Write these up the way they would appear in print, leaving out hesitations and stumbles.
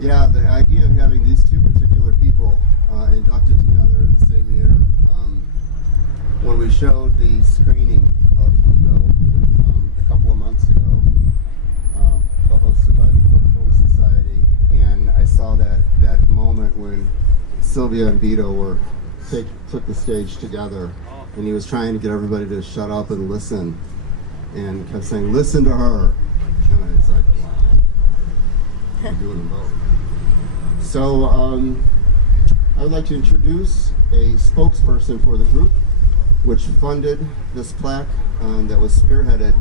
Yeah, the idea of having these two particular people inducted together in the same year, when we showed the screening of Vito a couple of months ago, hosted by the Court Film Society, and I saw that moment when Sylvia and Vito took the stage together, and he was trying to get everybody to shut up and listen, and kept saying, "Listen to her," and I was like, "Wow, I'm doing them both." So I would like to introduce a spokesperson for the group, which funded this plaque that was spearheaded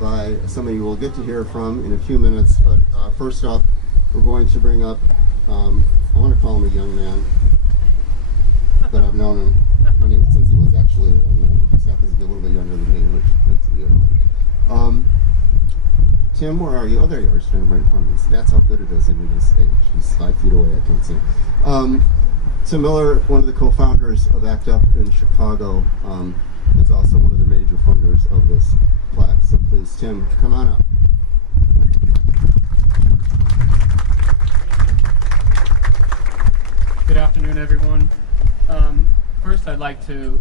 by somebody we'll get to hear from in a few minutes. But first up, we're going to bring up, I want to call him a young man, but I've known him since he was actually, he just happens to be a little bit younger than me, which makes it good. Tim, where are you? Oh, there you are, standing right in front of me. So that's how good it is in this age. He's 5 feet away, I can't see. Tim Miller, one of the co-founders of ACT UP in Chicago, is also one of the major funders of this plaque. So please, Tim, come on up. Good afternoon, everyone. First, I'd like to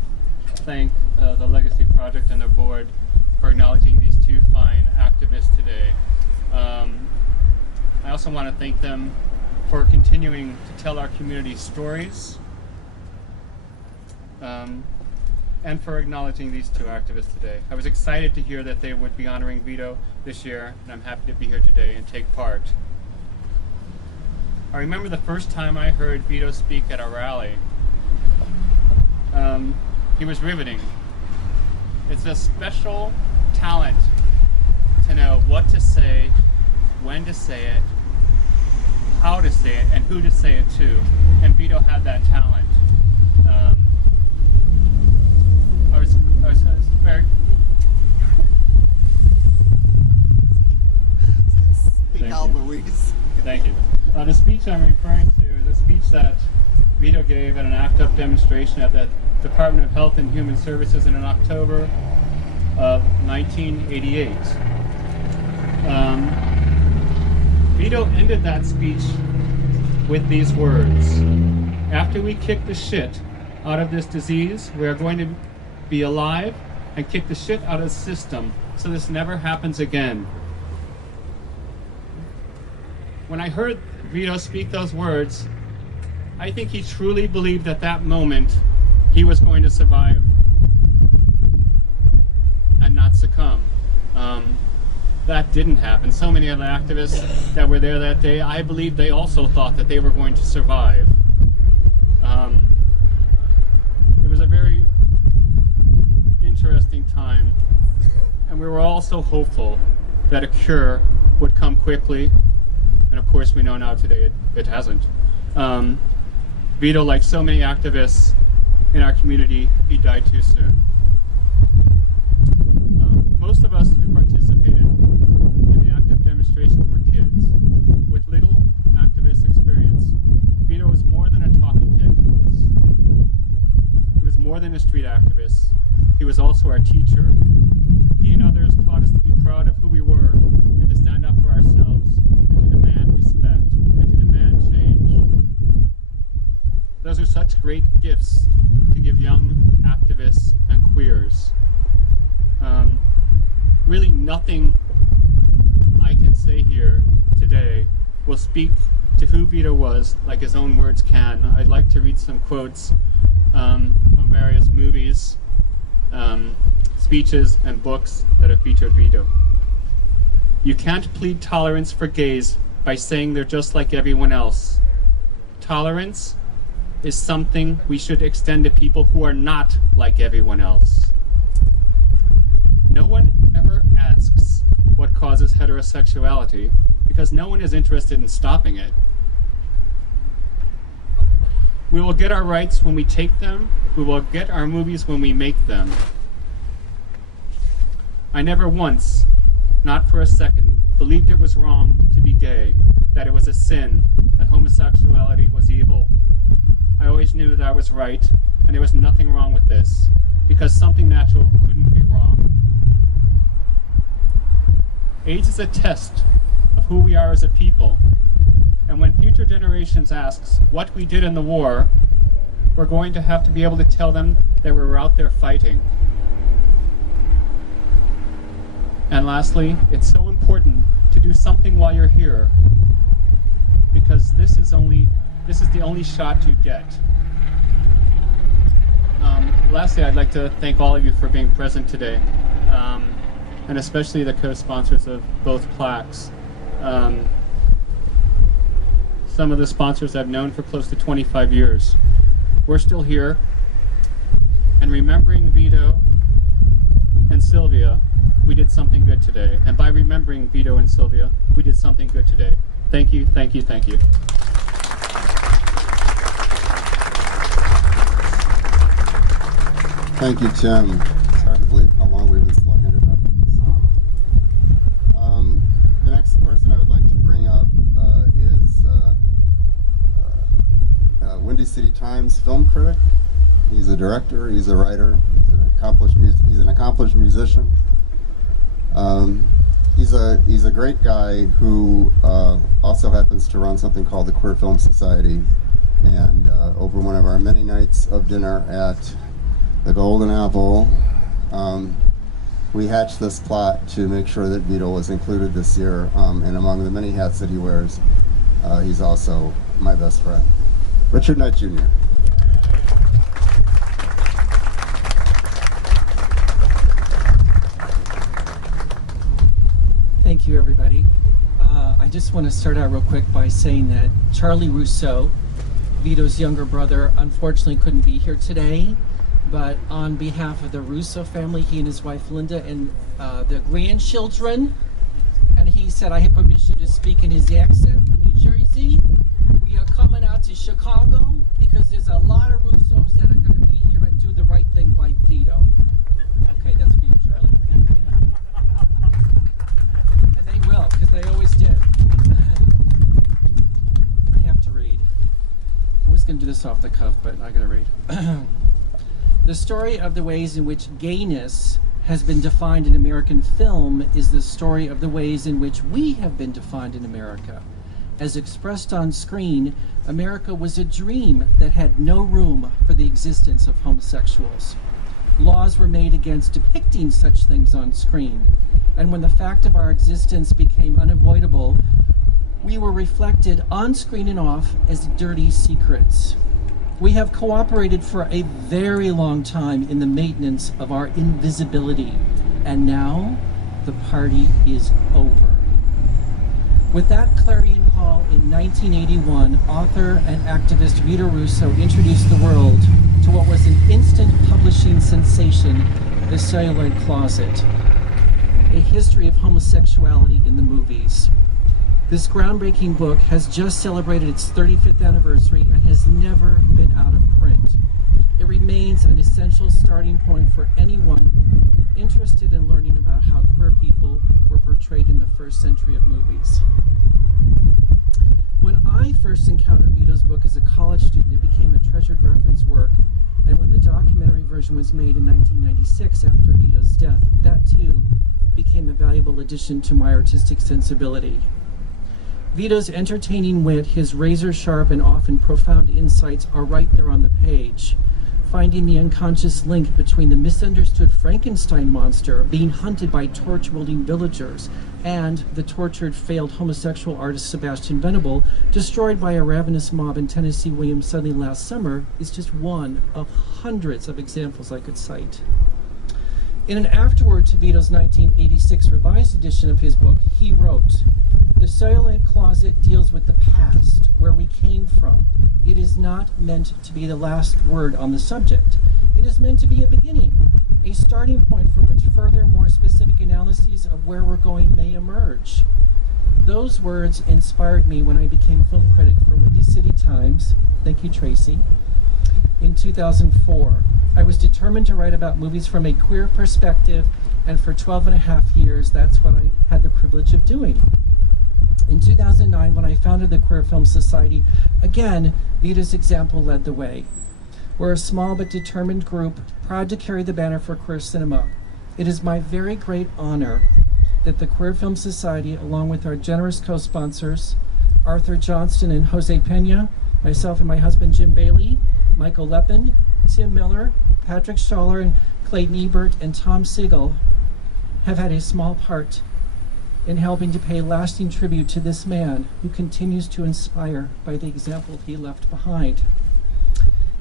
thank the Legacy Project and their board for acknowledging these two fine activists today. I also want to thank them for continuing to tell our community stories, and for acknowledging these two activists today. I was excited to hear that they would be honoring Vito this year, and I'm happy to be here today and take part. I remember the first time I heard Vito speak at a rally. He was riveting. It's a special talent to know what to say, when to say it, how to say it, and who to say it to. And Vito had that talent. I was very... Speak out, Louise. Thank you. The speech I'm referring to is a speech that Vito gave at an ACT UP demonstration at the Department of Health and Human Services in October of 1988. Vito ended that speech with these words: "After we kick the shit out of this disease, we are going to be alive and kick the shit out of the system so this never happens again." When I heard Vito speak those words, I think he truly believed at that moment he was going to survive and not succumb. That didn't happen. So many of the activists that were there that day, I believe they also thought that they were going to survive. It was a very interesting time, and we were all so hopeful that a cure would come quickly, and of course we know now today it hasn't. Vito, like so many activists in our community, he died too soon. Most of us who participated in the ACT UP demonstrations were kids with little activist experience. Vito was more than a talking head to us. He was more than a street activist. He was also our teacher. He and others taught us to be proud of who we were and to stand up for ourselves and to demand respect and to demand change. Those are such great gifts to give young activists and queers. Really nothing I can say here today will speak to who Vito was like his own words can. I'd like to read some quotes from various movies, speeches, and books that have featured Vito. "You can't plead tolerance for gays by saying they're just like everyone else. Tolerance is something we should extend to people who are not like everyone else. No one ever asks what causes heterosexuality because no one is interested in stopping it. We will get our rights when we take them. We will get our movies when we make them. I never once, not for a second, believed it was wrong to be gay, that it was a sin, that homosexuality was evil. I always knew that I was right, and there was nothing wrong with this, because something natural couldn't be wrong. AIDS is a test of who we are as a people. generations asks what we did in the war, we're going to have to be able to tell them that we were out there fighting. And lastly, it's so important to do something while you're here, because this is the only shot you get. Lastly, I'd like to thank all of you for being present today, and especially the co-sponsors of both plaques. Some of the sponsors I've known for close to 25 years. We're still here, and remembering Vito and Sylvia, we did something good today. And by remembering Vito and Sylvia, we did something good today. Thank you, thank you, thank you. Thank you, Tim. It's hard to believe how long we've been slugging it out. The next person I would like to bring up is Windy City Times film critic. He's a director, he's a writer, he's an accomplished musician. He's a great guy who also happens to run something called the Queer Film Society. And over one of our many nights of dinner at the Golden Apple, we hatched this plot to make sure that Vito was included this year. And among the many hats that he wears, he's also my best friend. Richard Knight Jr. Thank you, everybody. I just want to start out real quick by saying that Charlie Russo, Vito's younger brother, unfortunately couldn't be here today, but on behalf of the Russo family, he and his wife Linda and the grandchildren, and he said I have permission to speak in his accent from New Jersey. We are coming out to Chicago because there's a lot of Russos that are going to be here and do the right thing by Vito. Okay, that's for you, Charlie. And they will, because they always did. I have to read. I was going to do this off the cuff, but I got to read. The story of the ways in which gayness has been defined in American film is the story of the ways in which we have been defined in America. As expressed on screen, America was a dream that had no room for the existence of homosexuals. Laws were made against depicting such things on screen, and when the fact of our existence became unavoidable, we were reflected on screen and off as dirty secrets. We have cooperated for a very long time in the maintenance of our invisibility, and now the party is over. With that clarion call in 1981, author and activist Vito Russo introduced the world to what was an instant publishing sensation, The Celluloid Closet, a history of homosexuality in the movies. This groundbreaking book has just celebrated its 35th anniversary and has never been out of print. It remains an essential starting point for anyone interested in learning about how queer people were portrayed in the first century of movies. When I first encountered Vito's book as a college student, it became a treasured reference work, and when the documentary version was made in 1996 after Vito's death, that too became a valuable addition to my artistic sensibility. Vito's entertaining wit, his razor-sharp and often profound insights are right there on the page, finding the unconscious link between the misunderstood Frankenstein monster being hunted by torch-wielding villagers and the tortured, failed homosexual artist Sebastian Venable, destroyed by a ravenous mob in Tennessee Williams suddenly last summer, is just one of hundreds of examples I could cite. In an afterword to Vito's 1986 revised edition of his book, he wrote, "The Celluloid Closet deals with the past, where we came from. It is not meant to be the last word on the subject. It is meant to be a beginning, a starting point from which further, more specific analyses of where we're going may emerge." Those words inspired me when I became film critic for Windy City Times, thank you, Tracy, in 2004. I was determined to write about movies from a queer perspective, and for 12 and a half years, that's what I had the privilege of doing. In 2009, when I founded the Queer Film Society, again, Vito's example led the way. We're a small but determined group, proud to carry the banner for queer cinema. It is my very great honor that the Queer Film Society, along with our generous co-sponsors, Arthur Johnston and Jose Pena, myself and my husband Jim Bailey, Michael Leppin, Tim Miller, Patrick Schaller, and Clayton Ebert, and Tom Siegel have had a small part in helping to pay lasting tribute to this man who continues to inspire by the example he left behind.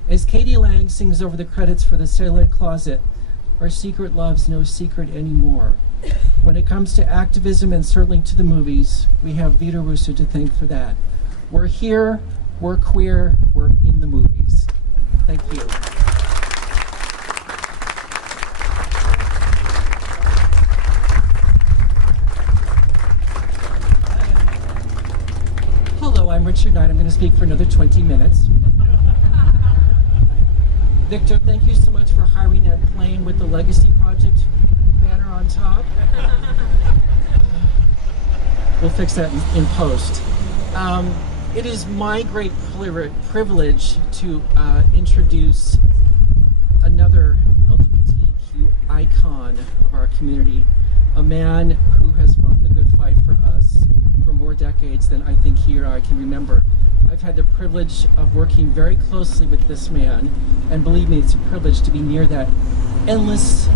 As Katie Lang sings over the credits for The Celluloid Closet, our secret love's no secret anymore. When it comes to activism and certainly to the movies, we have Vito Russo to thank for that. We're here, we're queer, we're in the movies. Thank you. Hello, I'm Richard Knight. I'm going to speak for another 20 minutes. Victor, thank you so much for hiring that plane with the Legacy Project banner on top. We'll fix that in post. It is my great privilege to introduce another LGBTQ icon of our community, a man who has fought the good fight for us for more decades than I think he or I can remember. I've had the privilege of working very closely with this man, and believe me, it's a privilege to be near that endless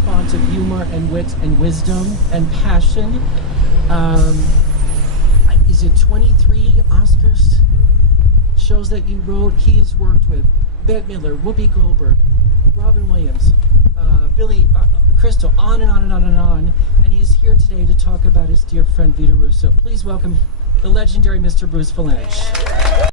font of humor and wit and wisdom and passion. Is it 23 Oscars shows that you wrote? He has worked with Bette Midler, Whoopi Goldberg, Robin Williams, Billy Crystal, on and on and on and on. And he's here today to talk about his dear friend Vito Russo. Please welcome the legendary Mr. Bruce Valanche.